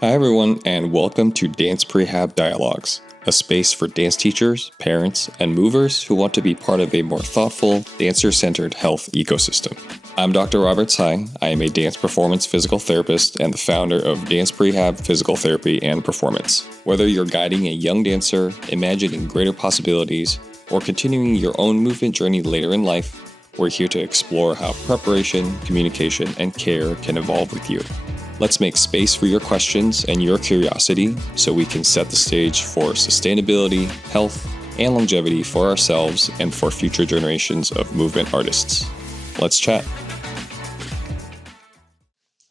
Hi everyone, and welcome to Dance PREHAB Dialogues, a space for dance teachers, parents, and movers who want to be part of a more thoughtful, dancer-centered health ecosystem. I'm Dr. Robert Tsai. I am a dance performance physical therapist and the founder of Dance PREHAB Physical Therapy and Performance. Whether you're guiding a young dancer, imagining greater possibilities, or continuing your own movement journey later in life, we're here to explore how preparation, communication, and care can evolve with you. Let's make space for your questions and your curiosity so we can set the stage for sustainability, health, and longevity for ourselves and for future generations of movement artists. Let's chat.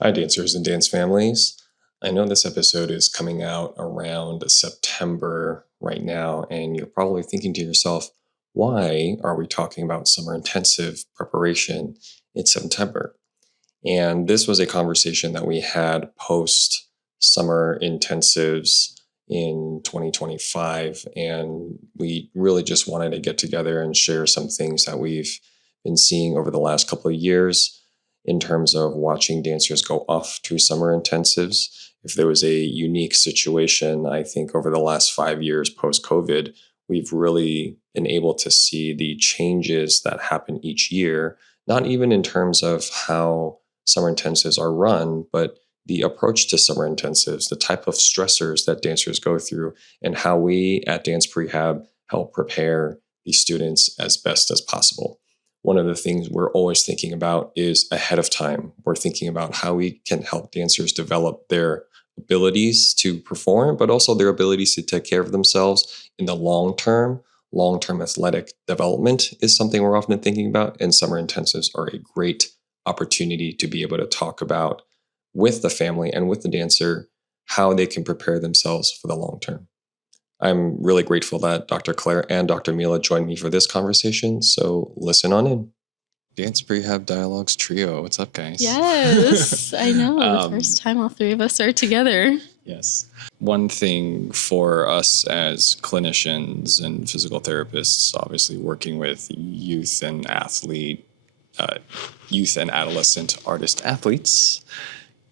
Hi, dancers and dance families. I know this episode is coming out around September right now, and you're probably thinking to yourself, why are we talking about summer intensive preparation in September? And this was a conversation that we had post summer intensives in 2025. And we really just wanted to get together and share some things that we've been seeing over the last couple of years in terms of watching dancers go off to summer intensives. If there was a unique situation, I think over the last 5 years post-COVID, we've really been able to see the changes that happen each year, not even in terms of how summer intensives are run, but the approach to summer intensives, the type of stressors that dancers go through, and how we at Dance PREHAB help prepare these students as best as possible. One of the things we're always thinking about is ahead of time. We're thinking about how we can help dancers develop their abilities to perform, but also their abilities to take care of themselves in the long term. Long-term athletic development is something we're often thinking about, and summer intensives are a great opportunity to be able to talk about with the family and with the dancer how they can prepare themselves for the long term. I'm really grateful that Dr. Claire and Dr. Mila joined me for this conversation, so listen on in. Dance PREHAB Dialogues Trio. What's up, guys? Yes, I know. The first time all three of us are together. Yes. One thing for us as clinicians and physical therapists, obviously working with youth and adolescent artist athletes,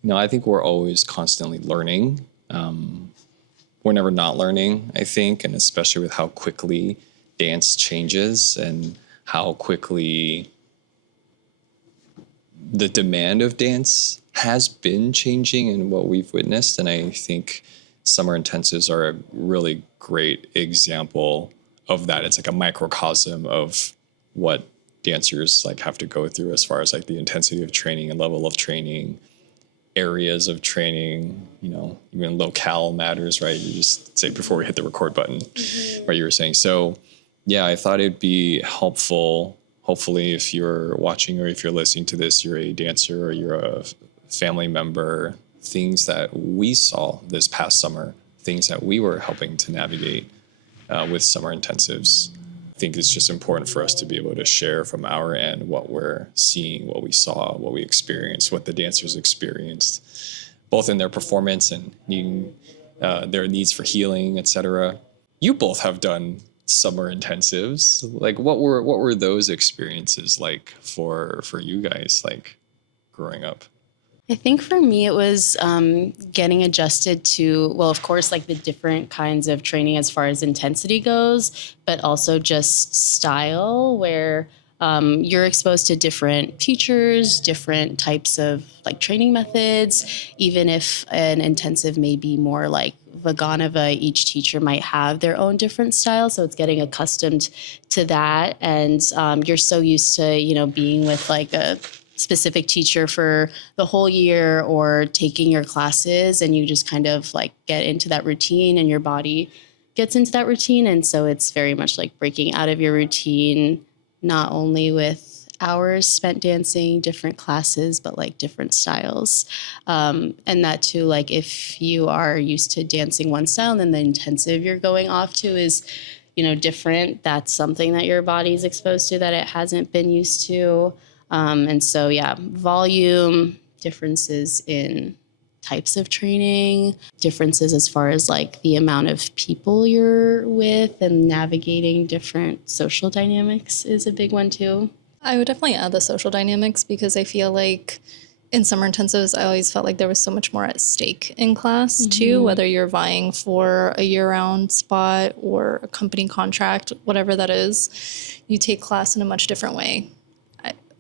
I think we're always constantly learning. We're never not learning, I think, and especially with how quickly dance changes and how quickly the demand of dance has been changing and what we've witnessed. And I think summer intensives are a really great example of that. It's like a microcosm of what dancers have to go through as far as the intensity of training and level of training, areas of training, even locale matters, right? You just say before we hit the record button, right? You were saying. So yeah, I thought it'd be helpful. Hopefully if you're watching or if you're listening to this, you're a dancer or you're a family member, things that we saw this past summer, things that we were helping to navigate with summer intensives. I think it's just important for us to be able to share from our end what we're seeing, what we saw, what we experienced, what the dancers experienced, both in their performance and needing their needs for healing, etc. You both have done summer intensives. What were those experiences like for you guys, growing up? I think for me, it was getting adjusted to, well, of course, the different kinds of training as far as intensity goes, but also just style, where you're exposed to different teachers, different types of training methods. Even if an intensive may be more Vaganova, each teacher might have their own different style. So it's getting accustomed to that. And you're so used to, being with a specific teacher for the whole year or taking your classes, and you just kind of get into that routine and your body gets into that routine. And so it's very much breaking out of your routine, not only with hours spent dancing, different classes, but different styles. And that too, if you are used to dancing one style and then the intensive you're going off to is, different, that's something that your body's exposed to that it hasn't been used to. And so, yeah, volume, differences in types of training, differences as far as the amount of people you're with and navigating different social dynamics is a big one too. I would definitely add the social dynamics because I feel like in summer intensives, I always felt like there was so much more at stake in class too, whether you're vying for a year-round spot or a company contract, whatever that is, you take class in a much different way.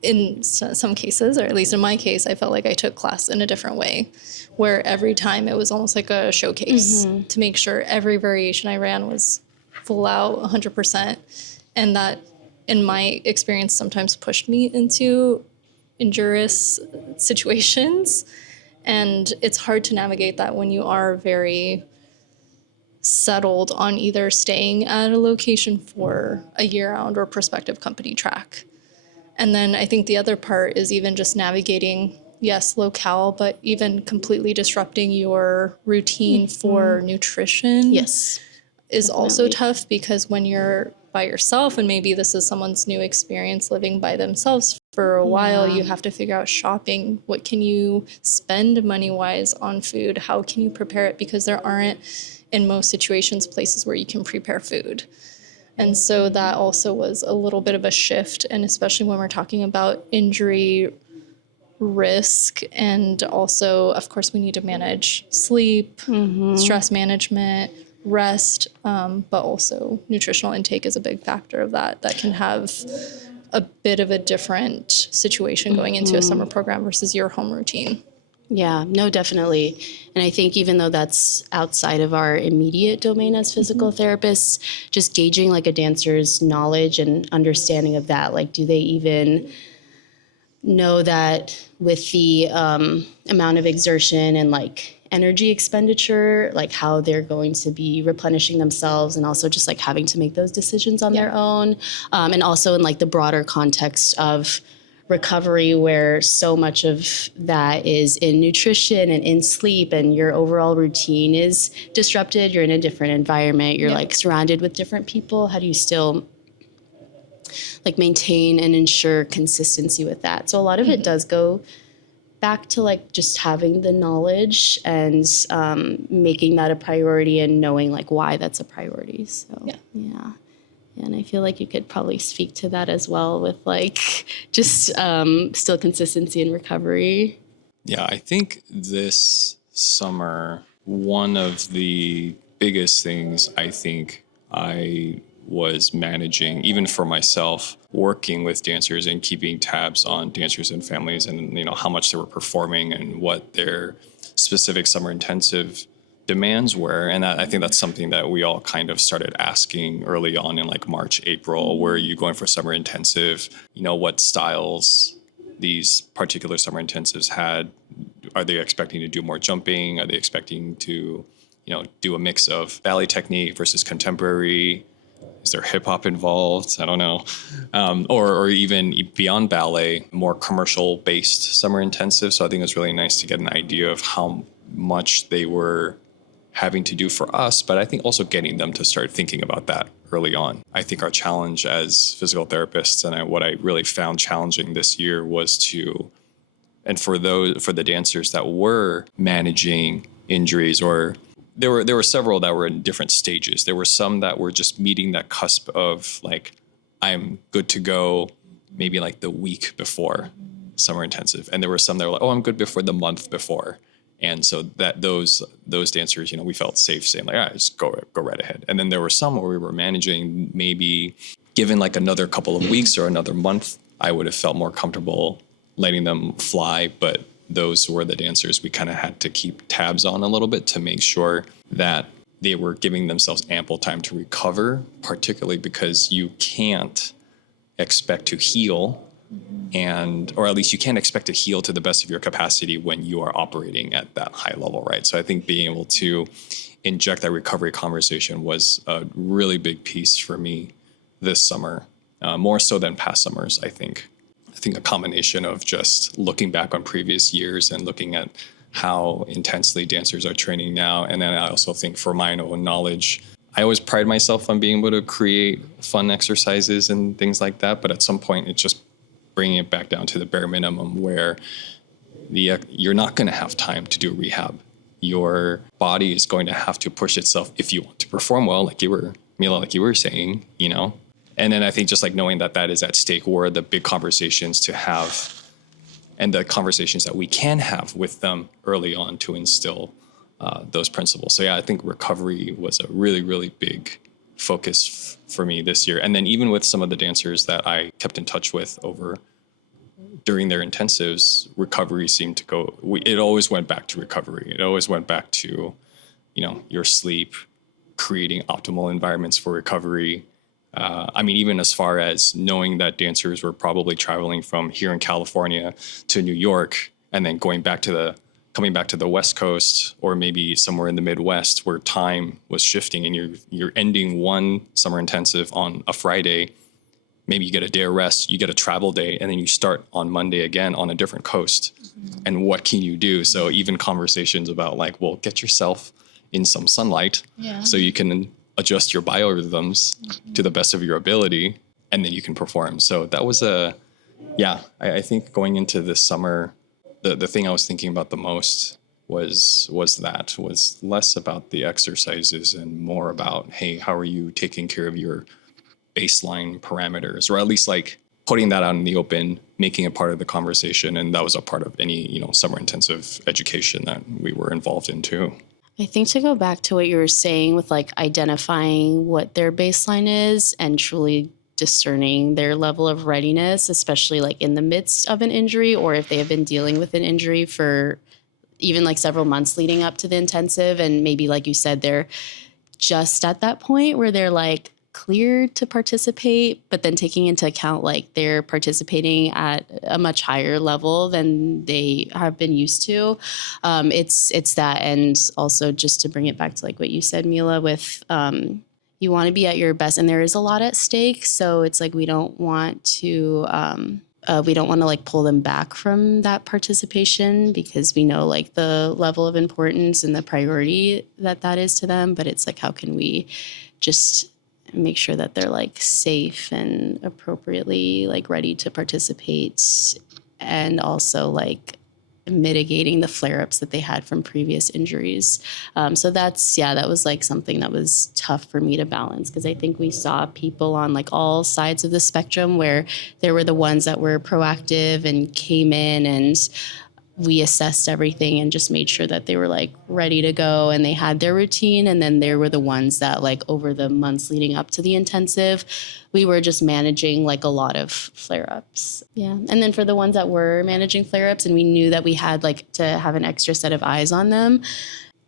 In some cases, or at least in my case, I felt like I took class in a different way, where every time it was almost like a showcase to make sure every variation I ran was full out 100%. And that, in my experience, sometimes pushed me into injurious situations. And it's hard to navigate that when you are very settled on either staying at a location for a year-round or prospective company track. And then I think the other part is even just navigating, yes, locale, but even completely disrupting your routine for nutrition. Yes. Is also tough, because when you're by yourself, and maybe this is someone's new experience living by themselves for a while, you have to figure out shopping. What can you spend money-wise on food? How can you prepare it? Because there aren't, in most situations, places where you can prepare food. And so that also was a little bit of a shift, and especially when we're talking about injury risk. And also, of course, we need to manage sleep, stress management, rest, but also nutritional intake is a big factor of that can have a bit of a different situation going into a summer program versus your home routine. Yeah, no, definitely. And I think even though that's outside of our immediate domain as physical therapists, just gauging like a dancer's knowledge and understanding of that, like, do they even know that with the amount of exertion and like energy expenditure, like how they're going to be replenishing themselves, and also just like having to make those decisions on their own. And also in like the broader context of recovery, where so much of that is in nutrition and in sleep, and your overall routine is disrupted. You're in a different environment. You're like surrounded with different people. How do you still like maintain and ensure consistency with that? So a lot of it does go back to like just having the knowledge and making that a priority, and knowing like why that's a priority. So yeah. And I feel like you could probably speak to that as well, with like just still consistency and recovery. Yeah, I think this summer, one of the biggest things I think I was managing, even for myself, working with dancers and keeping tabs on dancers and families, and how much they were performing and what their specific summer intensive demands were. And I think that's something that we all kind of started asking early on in like March, April. Where are you going for summer intensive? What styles these particular summer intensives had. Are they expecting to do more jumping? Are they expecting to do a mix of ballet technique versus contemporary? Is there hip hop involved? I don't know. Or even beyond ballet, more commercial based summer intensive. So I think it's really nice to get an idea of how much they were having to do for us, but I think also getting them to start thinking about that early on. I think our challenge as physical therapists, and what I really found challenging this year, was for the dancers that were managing injuries, or there were several that were in different stages. There were some that were just meeting that cusp of like, I'm good to go maybe like the week before summer intensive. And there were some that were like, oh, I'm good before the month before. And so that those dancers, we felt safe saying like, all right, just go right ahead. And then there were some where we were managing, maybe given like another couple of weeks or another month, I would have felt more comfortable letting them fly. But those were the dancers we kind of had to keep tabs on a little bit to make sure that they were giving themselves ample time to recover, particularly because you can't expect to heal, or at least you can't expect to heal to the best of your capacity when you are operating at that high level, right? So I think being able to inject that recovery conversation was a really big piece for me this summer, more so than past summers, I think. I think a combination of just looking back on previous years and looking at how intensely dancers are training now. And then I also think for my own knowledge, I always pride myself on being able to create fun exercises and things like that. But at some point, it's just bringing it back down to the bare minimum, where you're not going to have time to do rehab. Your body is going to have to push itself if you want to perform well, Mila, like you were saying, And then I think just like knowing that is at stake were the big conversations to have and the conversations that we can have with them early on to instill those principles. So yeah, I think recovery was a really, really big focus for me this year. And then even with some of the dancers that I kept in touch with during their intensives, recovery seemed to go, it always went back to recovery. It always went back to, your sleep, creating optimal environments for recovery. Even as far as knowing that dancers were probably traveling from here in California to New York and then coming back to the West Coast or maybe somewhere in the Midwest where time was shifting, and you're ending one summer intensive on a Friday. Maybe you get a day of rest, you get a travel day, and then you start on Monday again on a different coast. Mm-hmm. And what can you do? So even conversations about get yourself in some sunlight so you can adjust your biorhythms to the best of your ability, and then you can perform. So that was I think going into this summer, the thing I was thinking about the most was less about the exercises and more about, hey, how are you taking care of your baseline parameters, or at least putting that out in the open, making it part of the conversation. And that was a part of any, summer intensive education that we were involved in too. I think to go back to what you were saying with identifying what their baseline is and truly discerning their level of readiness, especially in the midst of an injury, or if they have been dealing with an injury for even several months leading up to the intensive. And maybe, like you said, they're just at that point where they're cleared to participate, but then taking into account they're participating at a much higher level than they have been used to. It's that, and also just to bring it back to what you said, Mila, with you want to be at your best, and there is a lot at stake. So it's we don't want to pull them back from that participation, because we know the level of importance and the priority that is to them. But it's how can we just make sure that they're safe and appropriately ready to participate, and also mitigating the flare-ups that they had from previous injuries. So that was something that was tough for me to balance, because I think we saw people on all sides of the spectrum, where there were the ones that were proactive and came in, and we assessed everything and just made sure that they were ready to go and they had their routine. And then there were the ones that over the months leading up to the intensive, we were just managing a lot of flare-ups. Yeah. And then for the ones that were managing flare-ups and we knew that we had to have an extra set of eyes on them,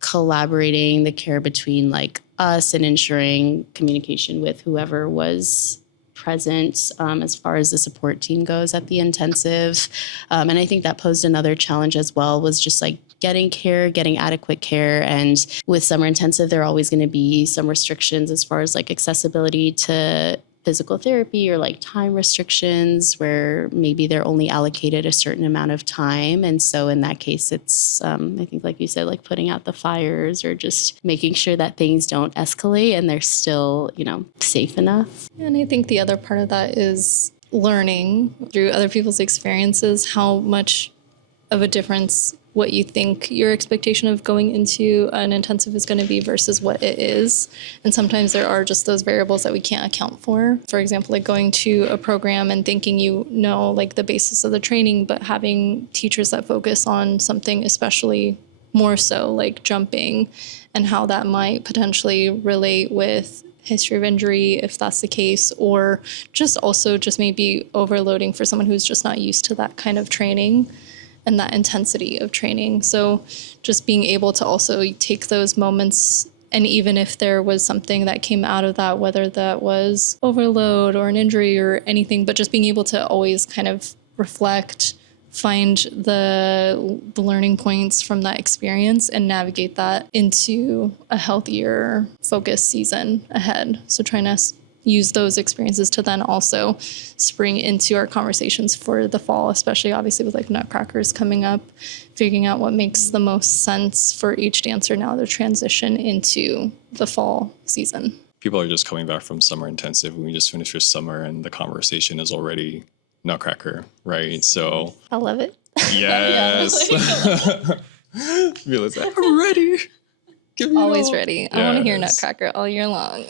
collaborating the care between us and ensuring communication with whoever was present as far as the support team goes at the intensive. And I think that posed another challenge as well, was just getting adequate care. And with summer intensive, there are always going to be some restrictions as far as accessibility to physical therapy, or time restrictions where maybe they're only allocated a certain amount of time. And so in that case, it's, I think like you said, putting out the fires, or just making sure that things don't escalate and they're still, safe enough. And I think the other part of that is learning through other people's experiences how much of a difference what you think your expectation of going into an intensive is going to be versus what it is. And sometimes there are just those variables that we can't account for. For example, going to a program and thinking the basis of the training, but having teachers that focus on something especially more so, like jumping, and how that might potentially relate with history of injury, if that's the case, or just maybe overloading for someone who's just not used to that kind of training and that intensity of training. So just being able to also take those moments, and even if there was something that came out of that, whether that was overload or an injury or anything, but just being able to always kind of reflect, find the learning points from that experience and navigate that into a healthier focused season ahead. So trying to use those experiences to then also spring into our conversations for the fall, especially obviously with Nutcrackers coming up, figuring out what makes the most sense for each dancer now to transition into the fall season. People are just coming back from summer intensive. We just finished our summer and the conversation is already Nutcracker, right? So I love it. Yes. Mila's like, I'm ready. Give me Always all. ready. I want to hear Nutcracker all year long.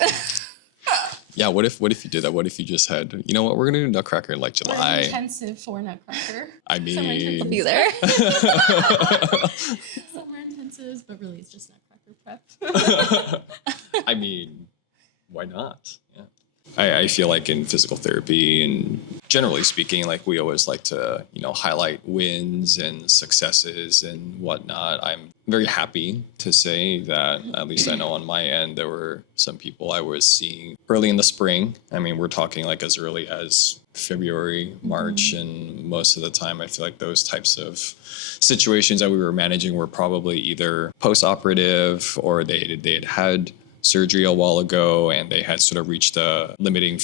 Yeah, what if you did that? What if you just had, you know what, we're gonna do Nutcracker in like July. Intensive for Nutcracker. I mean, I'll be there. Summer intensives, but really it's just Nutcracker prep. I mean, why not? Yeah. I feel like in physical therapy and generally speaking, like we always like to, highlight wins and successes and whatnot. I'm very happy to say that, at least I know on my end, there were some people I was seeing early in the spring. I mean, we're talking like as early as February, March, and most of the time I feel like those types of situations that we were managing were probably either post-operative or they had had surgery a while ago and they had sort of reached a limiting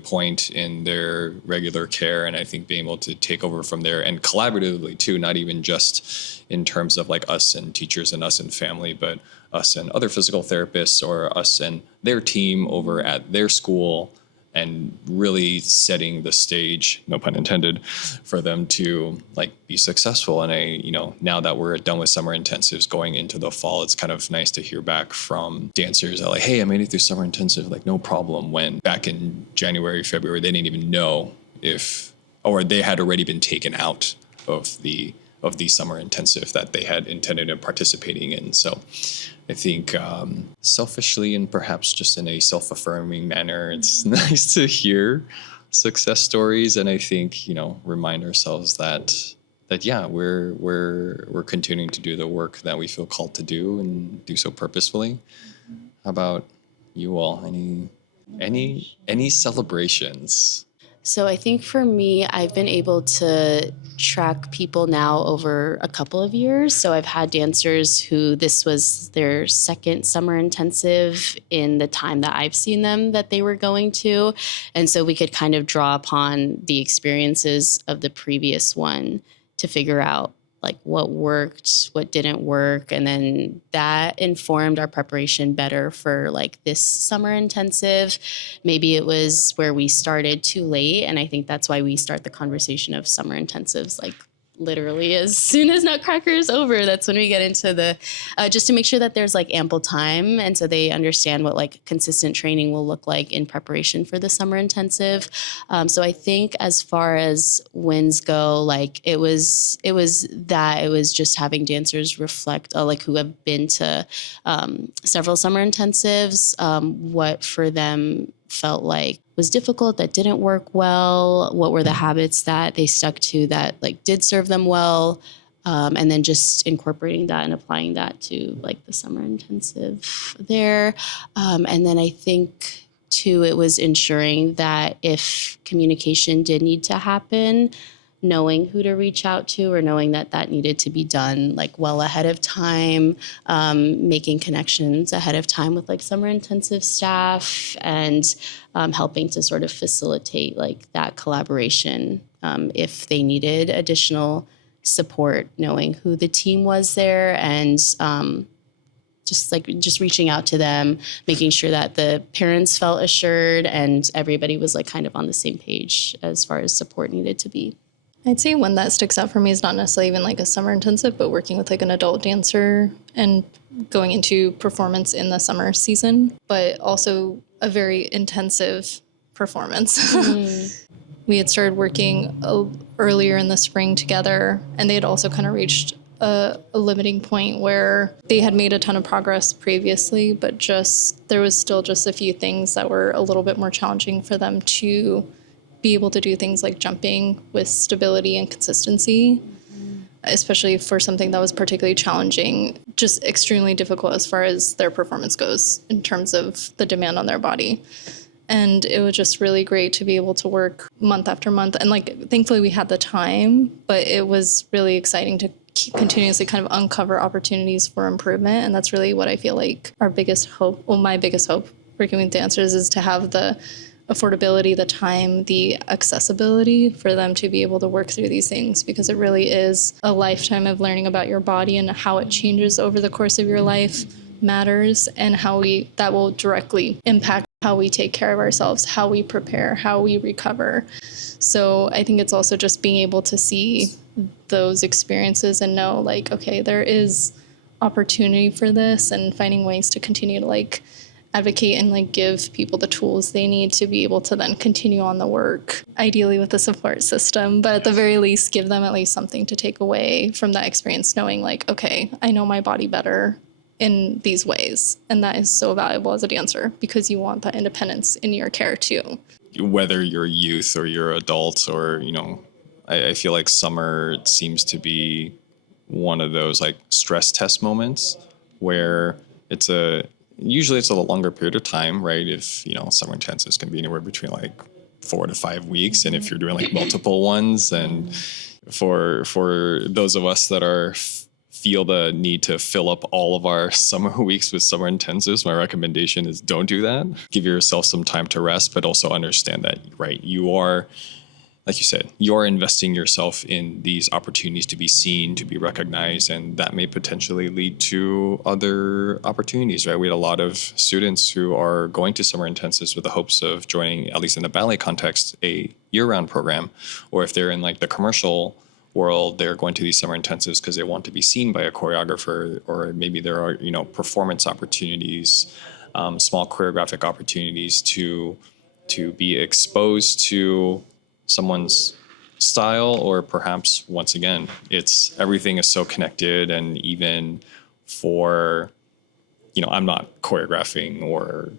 point in their regular care. And I think being able to take over from there and collaboratively too, not even just in terms of like us and teachers and us and family, but us and other physical therapists or us and their team over at their school, and really setting the stage, no pun intended, for them to like be successful. And now that we're done with summer intensives going into the fall, it's kind of nice to hear back from dancers that like, hey, I made it through summer intensive, like no problem. When back in January, February, they didn't even know or they had already been taken out of the summer intensive that they had intended in participating in. So I think selfishly and perhaps just in a self-affirming manner, it's nice to hear success stories. And I think, remind ourselves that yeah, we're continuing to do the work that we feel called to do and do so purposefully. How about you all? Any celebrations? So I think for me, I've been able to track people now over a couple of years. So I've had dancers who this was their second summer intensive in the time that I've seen them that they were going to. And so we could kind of draw upon the experiences of the previous one to figure out like what worked, what didn't work. And then that informed our preparation better for like this summer intensive. Maybe it was where we started too late. And I think that's why we start the conversation of summer intensives like literally as soon as Nutcracker is over. That's when we get into the, just to make sure that there's like ample time. And so they understand what like consistent training will look like in preparation for the summer intensive. So I think as far as wins go, like it was just having dancers reflect, like who have been to several summer intensives, what for them felt like was difficult, that didn't work well, what were the habits that they stuck to that like did serve them well, and then just incorporating that and applying that to like the summer intensive there. And then I think too, it was ensuring that if communication did need to happen, knowing who to reach out to or knowing that needed to be done like well ahead of time, making connections ahead of time with like summer intensive staff and helping to sort of facilitate like that collaboration if they needed additional support, knowing who the team was there and just reaching out to them, making sure that the parents felt assured and everybody was like kind of on the same page as far as support needed to be. I'd say one that sticks out for me is not necessarily even like a summer intensive, but working with like an adult dancer and going into performance in the summer season, but also a very intensive performance. We had started working earlier in the spring together, and they had also kind of reached a limiting point where they had made a ton of progress previously, but there was still just a few things that were a little bit more challenging for them to be able to do things like jumping with stability and consistency, especially for something that was particularly challenging, just extremely difficult as far as their performance goes in terms of the demand on their body. And it was just really great to be able to work month after month. And like, thankfully we had the time, but it was really exciting to continuously kind of uncover opportunities for improvement. And that's really what I feel like our biggest hope, my biggest hope working with dancers is to have the affordability, the time, the accessibility for them to be able to work through these things, because it really is a lifetime of learning about your body and how it changes over the course of your life matters, and how that will directly impact how we take care of ourselves, how we prepare, how we recover. So I think it's also just being able to see those experiences and know like, okay, there is opportunity for this, and finding ways to continue to like advocate and like give people the tools they need to be able to then continue on the work, ideally with a support system, but at the very least give them at least something to take away from that experience, knowing like, okay, I know my body better in these ways. And that is so valuable as a dancer because you want that independence in your care too. Whether you're youth or you're adults or, I feel like summer seems to be one of those like stress test moments where usually it's a longer period of time, right? If, summer intensives can be anywhere between like 4 to 5 weeks. And if you're doing like multiple ones, and for those of us that feel the need to fill up all of our summer weeks with summer intensives, my recommendation is don't do that. Give yourself some time to rest, but also understand that, right, you are, like you said, you're investing yourself in these opportunities to be seen, to be recognized, and that may potentially lead to other opportunities, right? We had a lot of students who are going to summer intensives with the hopes of joining, at least in the ballet context, a year-round program. Or if they're in like the commercial world, they're going to these summer intensives because they want to be seen by a choreographer, or maybe there are, performance opportunities, small choreographic opportunities to be exposed to someone's style, or perhaps once again, everything is so connected. And even for, I'm not choreographing or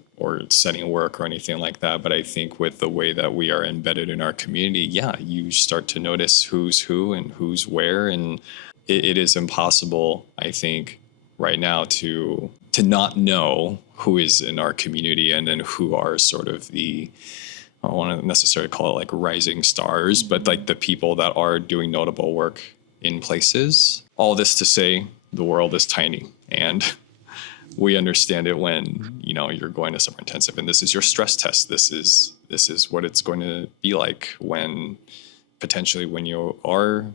setting work or anything like that, but I think with the way that we are embedded in our community, you start to notice who's who and who's where. And it is impossible, I think, right now to not know who is in our community and then who are sort of I don't want to necessarily call it like rising stars, but like the people that are doing notable work in places. All this to say, the world is tiny, and we understand it when, you're going to summer intensive, and this is your stress test. This is what it's going to be like when you are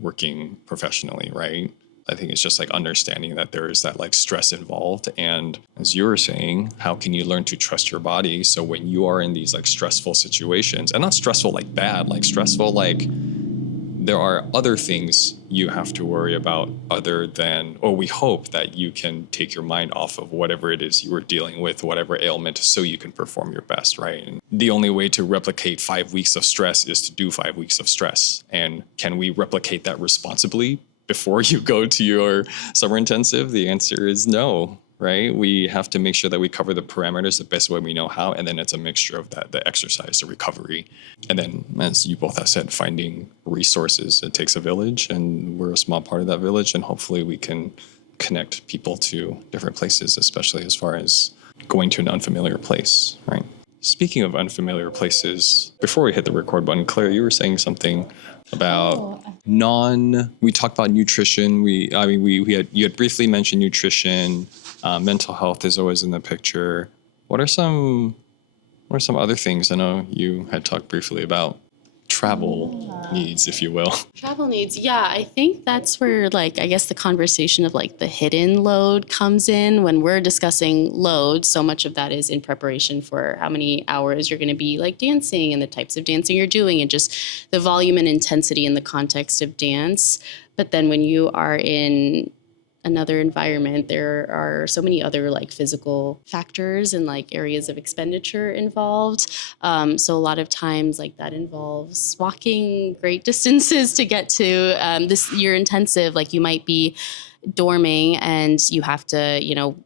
working professionally, right? I think it's just like understanding that there is that like stress involved. And as you were saying, how can you learn to trust your body? So when you are in these like stressful situations, and not stressful like bad, like stressful like there are other things you have to worry about other than, or we hope that you can take your mind off of whatever it is you were dealing with, whatever ailment, so you can perform your best, right? And the only way to replicate 5 weeks of stress is to do 5 weeks of stress. And can we replicate that responsibly before you go to your summer intensive? The answer is no, right? We have to make sure that we cover the parameters the best way we know how. And then it's a mixture of that, the exercise, the recovery. And then, as you both have said, finding resources. It takes a village, and we're a small part of that village. And hopefully we can connect people to different places, especially as far as going to an unfamiliar place, right? Speaking of unfamiliar places, before we hit the record button, Claire, you were saying something about we talked about nutrition. You had briefly mentioned nutrition. Mental health is always in the picture. What are some other things? I know you had talked briefly about travel needs, if you will. Travel needs. Yeah, I think that's where, like, I guess the conversation of like the hidden load comes in when we're discussing load. So much of that is in preparation for how many hours you're going to be like dancing and the types of dancing you're doing and just the volume and intensity in the context of dance. But then when you are in another environment, there are so many other like physical factors and like areas of expenditure involved. So a lot of times like that involves walking great distances to get to this year intensive. Like you might be dorming and you have to,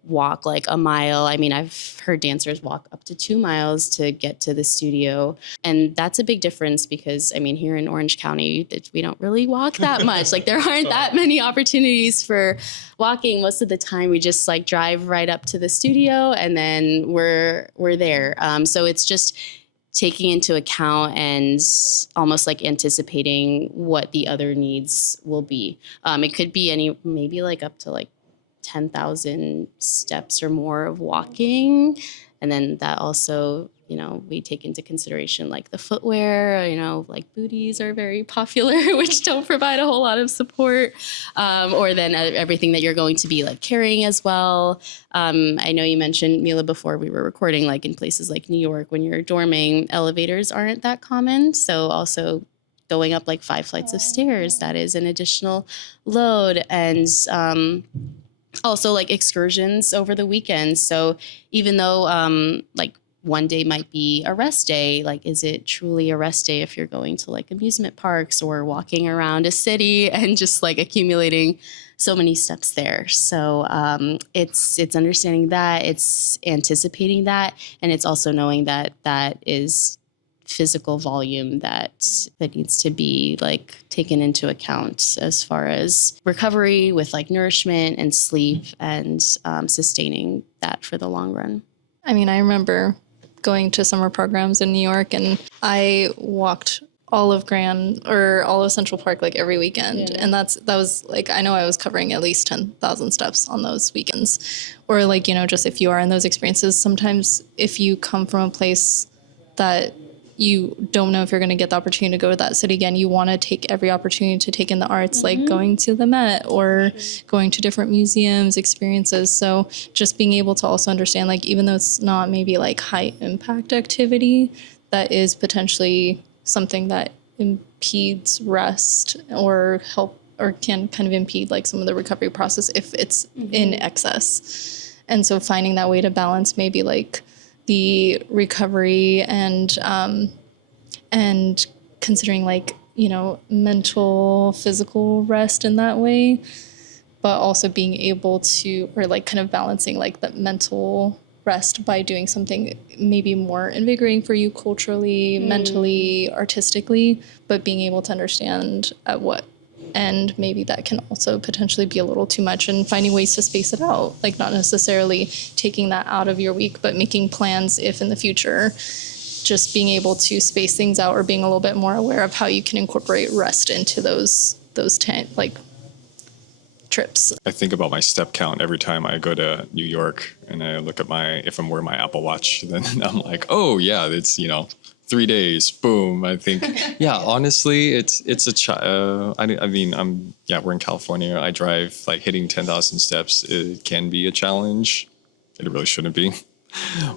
walk like a mile. I mean, I've heard dancers walk up to 2 miles to get to the studio. And that's a big difference because, I mean, here in Orange County, we don't really walk that much. Like there aren't that many opportunities for walking. Most of the time we just like drive right up to the studio and then we're there. So it's just taking into account and almost like anticipating what the other needs will be. It could be maybe like up to like 10,000 steps or more of walking. And then that also, we take into consideration like the footwear, like booties are very popular, which don't provide a whole lot of support. Or then everything that you're going to be like carrying as well. I know you mentioned, Mila, before we were recording, like in places like New York, when you're dorming, elevators aren't that common. So also going up like 5 flights of stairs, that is an additional load. And Also, like excursions over the weekend. So even though like one day might be a rest day, like is it truly a rest day if you're going to like amusement parks or walking around a city and just like accumulating so many steps there? So it's understanding that, it's anticipating that, and it's also knowing that that is physical volume that needs to be like taken into account as far as recovery with like nourishment and sleep and sustaining that for the long run. I mean, I remember going to summer programs in New York, and I walked all of Central Park like every weekend. Yeah. And that was like, I know I was covering at least 10,000 steps on those weekends. Or like, you know, just if you are in those experiences, sometimes if you come from a place that you don't know if you're going to get the opportunity to go to that city again, you want to take every opportunity to take in the arts, like going to the Met or going to different museums, experiences. So just being able to also understand, like, even though it's not maybe like high impact activity, that is potentially something that impedes rest or help or can kind of impede like some of the recovery process if it's in excess. And so finding that way to balance maybe like the recovery and considering like, you know, mental, physical rest in that way, but also being able to, or like kind of balancing like the mental rest by doing something maybe more invigorating for you culturally, mentally, artistically, but being able to understand at what end maybe that can also potentially be a little too much, and finding ways to space it out, like not necessarily taking that out of your week, but making plans if in the future, just being able to space things out or being a little bit more aware of how you can incorporate rest into those like trips. I think about my step count every time I go to New York, and I look at if I'm wearing my Apple Watch, then I'm like, oh yeah, it's, you know, 3 days, boom. I think, yeah, honestly, it's I mean, we're in California. I drive, like hitting 10,000 steps. It can be a challenge. It really shouldn't be.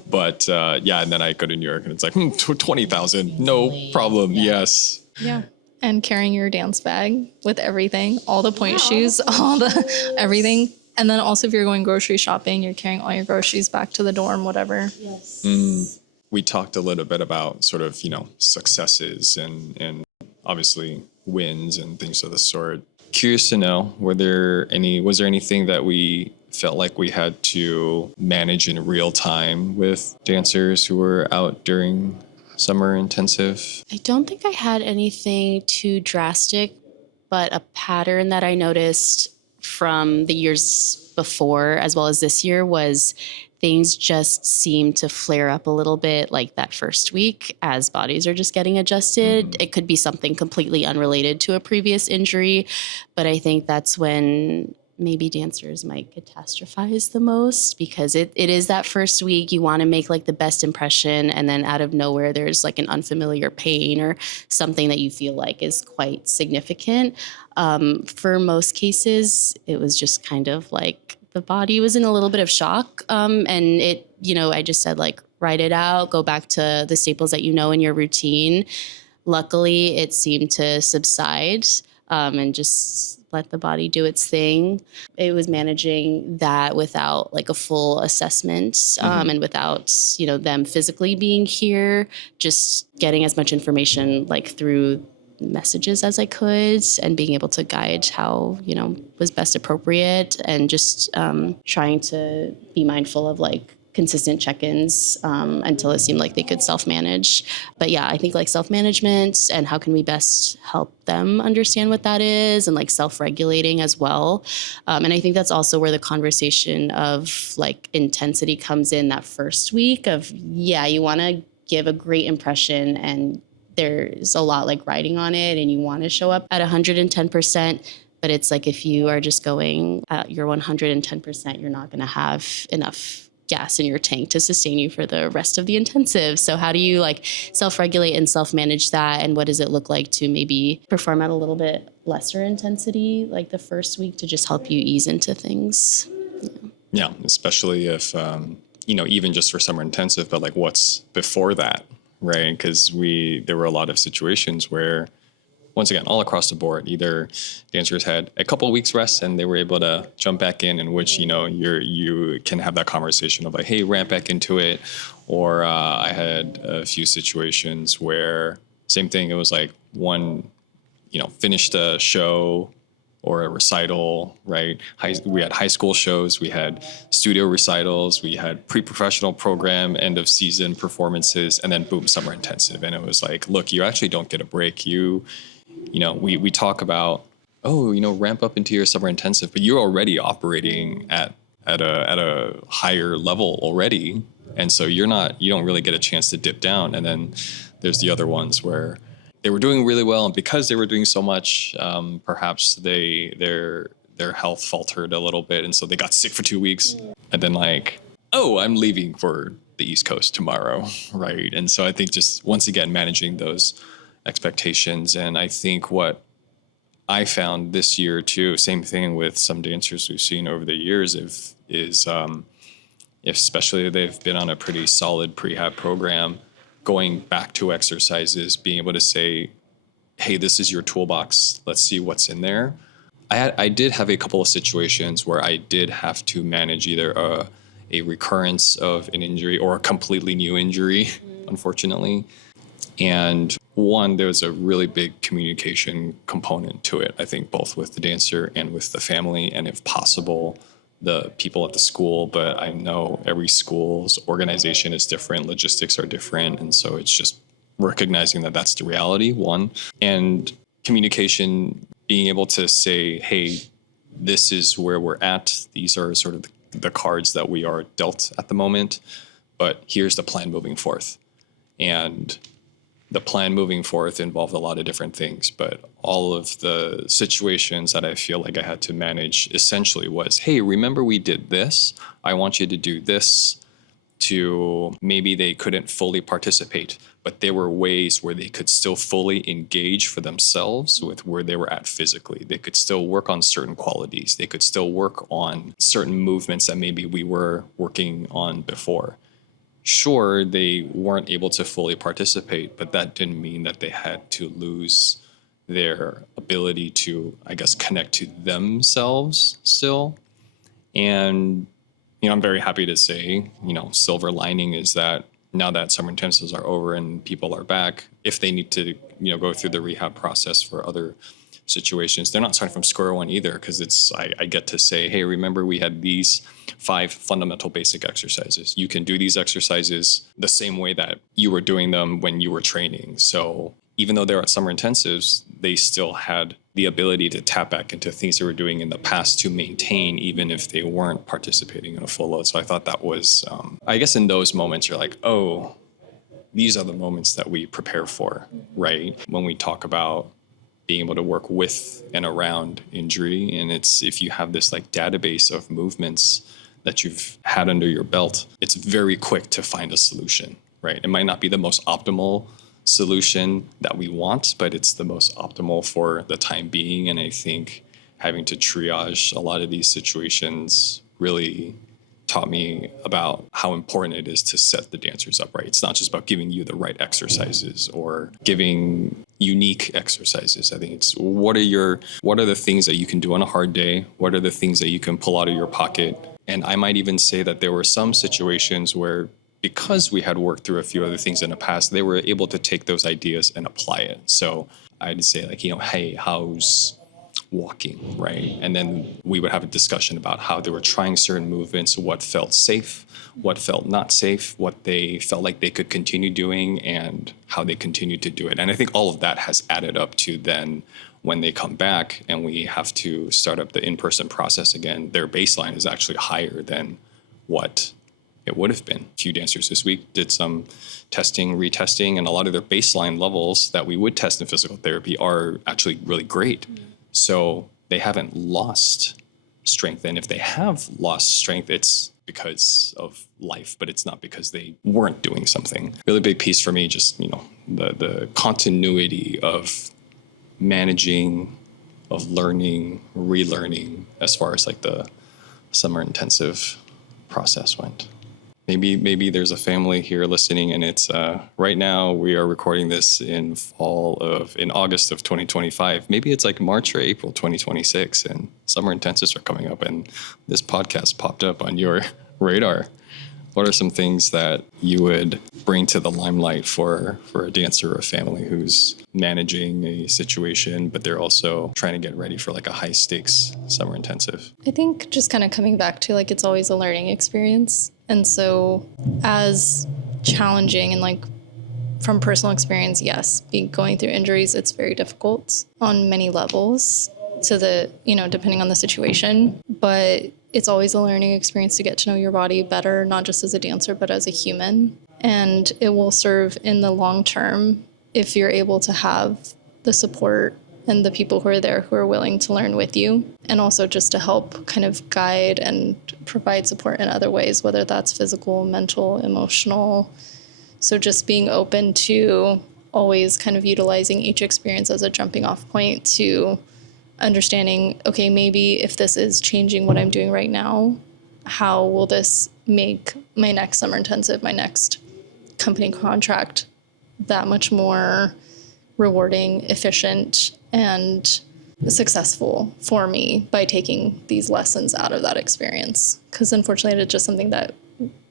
But and then I go to New York and it's like 20,000, no problem. Yeah. Yes. Yeah. And carrying your dance bag with everything, all the point shoes, all the everything. And then also if you're going grocery shopping, you're carrying all your groceries back to the dorm, whatever. Yes. We talked a little bit about sort of, you know, successes and obviously wins and things of the sort. Curious to know, was there anything that we felt like we had to manage in real time with dancers who were out during summer intensive? I don't think I had anything too drastic, but a pattern that I noticed from the years before as well as this year was things just seem to flare up a little bit like that first week as bodies are just getting adjusted. It could be something completely unrelated to a previous injury, but I think that's when maybe dancers might catastrophize the most, because it is that first week. You want to make like the best impression, and then out of nowhere there's like an unfamiliar pain or something that you feel like is quite significant. For most cases, it was just kind of like the body was in a little bit of shock. And it, you know, I just said like, write it out, go back to the staples that you know in your routine. Luckily, it seemed to subside and just let the body do its thing. It was managing that without like a full assessment and without, you know, them physically being here, just getting as much information like through messages as I could and being able to guide how, you know, was best appropriate, and just trying to be mindful of like consistent check-ins until it seemed like they could self-manage. But yeah, I think like self-management and how can we best help them understand what that is, and like self-regulating as well. And I think that's also where the conversation of like intensity comes in that first week of, yeah, you want to give a great impression and there's a lot like riding on it and you want to show up at 110%. But it's like if you are just going at your 110%, you're not going to have enough gas in your tank to sustain you for the rest of the intensive. So how do you like self-regulate and self-manage that? And what does it look like to maybe perform at a little bit lesser intensity like the first week to just help you ease into things? Yeah, especially if, you know, even just for summer intensive, but like what's before that, right? Because there were a lot of situations where once again, all across the board, either dancers had a couple of weeks rest and they were able to jump back in which, you can have that conversation of like, hey, ramp back into it. Or I had a few situations where same thing, it was like one, finished a show or a recital, right? We had high school shows, we had studio recitals, we had pre-professional program, end of season performances, and then boom, summer intensive. And it was like, look, you actually don't get a break. We talk about, ramp up into your summer intensive, but you're already operating at a higher level already. And so you don't really get a chance to dip down. And then there's the other ones where they were doing really well, and because they were doing so much, perhaps their health faltered a little bit, and so they got sick for 2 weeks, and then like, oh, I'm leaving for the East Coast tomorrow, right? And so I think just once again managing those expectations, and I think what I found this year too, same thing with some dancers we've seen over the years, if especially they've been on a pretty solid prehab program, going back to exercises, being able to say, hey, this is your toolbox. Let's see what's in there. I did have a couple of situations where I did have to manage either a recurrence of an injury or a completely new injury, unfortunately. And one, there was a really big communication component to it, I think, both with the dancer and with the family, and if possible, the people at the school. But I know every school's organization is different, logistics are different, and so it's just recognizing that that's the reality, one. And communication, being able to say, hey, this is where we're at, these are sort of the cards that we are dealt at the moment, but here's the plan moving forth. And the plan moving forth involved a lot of different things, but all of the situations that I feel like I had to manage essentially was, hey, remember we did this? I want you to do this. To maybe they couldn't fully participate, but there were ways where they could still fully engage for themselves with where they were at physically. They could still work on certain qualities. They could still work on certain movements that maybe we were working on before. Sure, they weren't able to fully participate, but that didn't mean that they had to lose their ability to, I guess, connect to themselves still. And, I'm very happy to say, silver lining is that now that summer intensives are over and people are back, if they need to, go through the rehab process for other situations, they're not starting from square one either, because I get to say, hey, remember we had these 5 fundamental basic exercises. You can do these exercises the same way that you were doing them when you were training. So even though they're at summer intensives, they still had the ability to tap back into things they were doing in the past to maintain, even if they weren't participating in a full load. So I thought that was, I guess in those moments, you're like, oh, these are the moments that we prepare for, right? When we talk about being able to work with and around injury. And it's, if you have this like database of movements that you've had under your belt, it's very quick to find a solution, right? It might not be the most optimal solution that we want, but it's the most optimal for the time being. And I think having to triage a lot of these situations really taught me about how important it is to set the dancers up right. It's not just about giving you the right exercises or giving unique exercises. I think it's what are the things that you can do on a hard day? What are the things that you can pull out of your pocket? And I might even say that there were some situations where, because we had worked through a few other things in the past, they were able to take those ideas and apply it. So I'd say like, hey, how's walking, right? And then we would have a discussion about how they were trying certain movements, what felt safe, what felt not safe, what they felt like they could continue doing, and how they continued to do it. And I think all of that has added up to then when they come back and we have to start up the in-person process again, their baseline is actually higher than what it would have been. A few dancers this week did some testing, retesting, and a lot of their baseline levels that we would test in physical therapy are actually really great. So they haven't lost strength. And if they have lost strength, it's because of life, but it's not because they weren't doing something. Really big piece for me, just, the continuity of managing, of learning, relearning, as far as like the summer intensive process went. Maybe there's a family here listening, and it's right now we are recording this in August of 2025. Maybe it's like March or April 2026, and summer intensives are coming up, and this podcast popped up on your radar. What are some things that you would bring to the limelight for a dancer or a family who's managing a situation, but they're also trying to get ready for like a high stakes summer intensive? I think just kind of coming back to like it's always a learning experience. And so as challenging and like from personal experience, yes, going through injuries, it's very difficult on many levels to the, depending on the situation. But it's always a learning experience to get to know your body better, not just as a dancer, but as a human. And it will serve in the long term if you're able to have the support and the people who are there who are willing to learn with you, and also just to help kind of guide and provide support in other ways, whether that's physical, mental, emotional. So just being open to always kind of utilizing each experience as a jumping off point to understanding, okay, maybe if this is changing what I'm doing right now, how will this make my next summer intensive, my next company contract that much more rewarding, efficient, and successful for me by taking these lessons out of that experience? Because unfortunately, it's just something that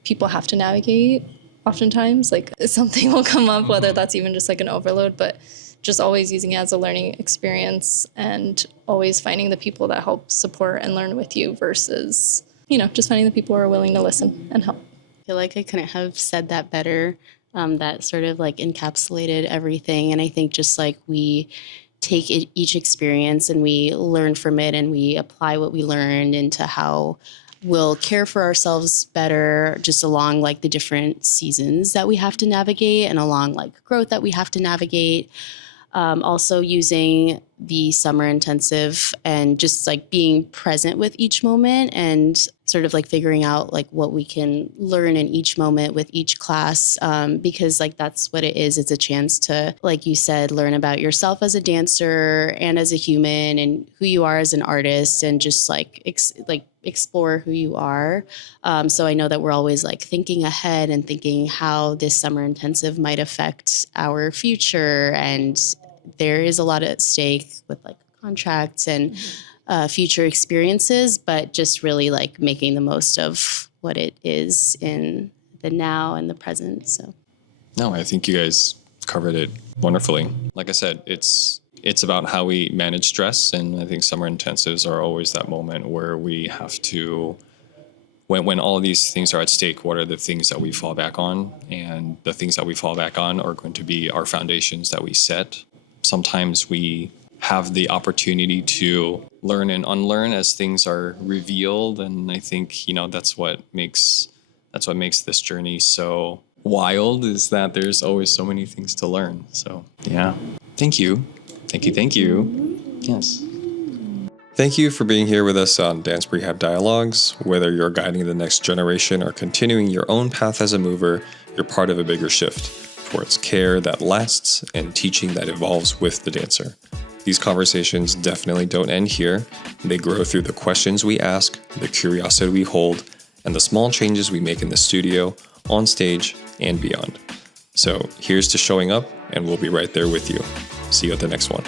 people have to navigate oftentimes. Like something will come up, whether that's even just like an overload, but just always using it as a learning experience and always finding the people that help support and learn with you versus, just finding the people who are willing to listen and help. I feel like I couldn't have said that better. That sort of like encapsulated everything. And I think just like we take each experience and we learn from it and we apply what we learned into how we'll care for ourselves better just along like the different seasons that we have to navigate and along like growth that we have to navigate. Also using the summer intensive and just like being present with each moment and sort of like figuring out like what we can learn in each moment with each class, because like that's what it is. It's a chance to, like you said, learn about yourself as a dancer and as a human and who you are as an artist and just like explore who you are. So I know that we're always like thinking ahead and thinking how this summer intensive might affect our future, and there is a lot at stake with like contracts and future experiences, but just really like making the most of what it is in the now and the present. So No, I think you guys covered it wonderfully. Like I said, it's about how we manage stress, and I think summer intensives are always that moment where we have to, when all of these things are at stake, what are the things that we fall back on? And the things that we fall back on are going to be our foundations that we set. Sometimes we have the opportunity to learn and unlearn as things are revealed, and I think that's what makes this journey so wild, is that there's always so many things to learn. So yeah, thank you. Yes. Thank you for being here with us on Dance Prehab Dialogues. Whether you're guiding the next generation or continuing your own path as a mover, you're part of a bigger shift towards care that lasts and teaching that evolves with the dancer. These conversations definitely don't end here. They grow through the questions we ask, the curiosity we hold, and the small changes we make in the studio, on stage, and beyond. So here's to showing up, and we'll be right there with you. See you at the next one.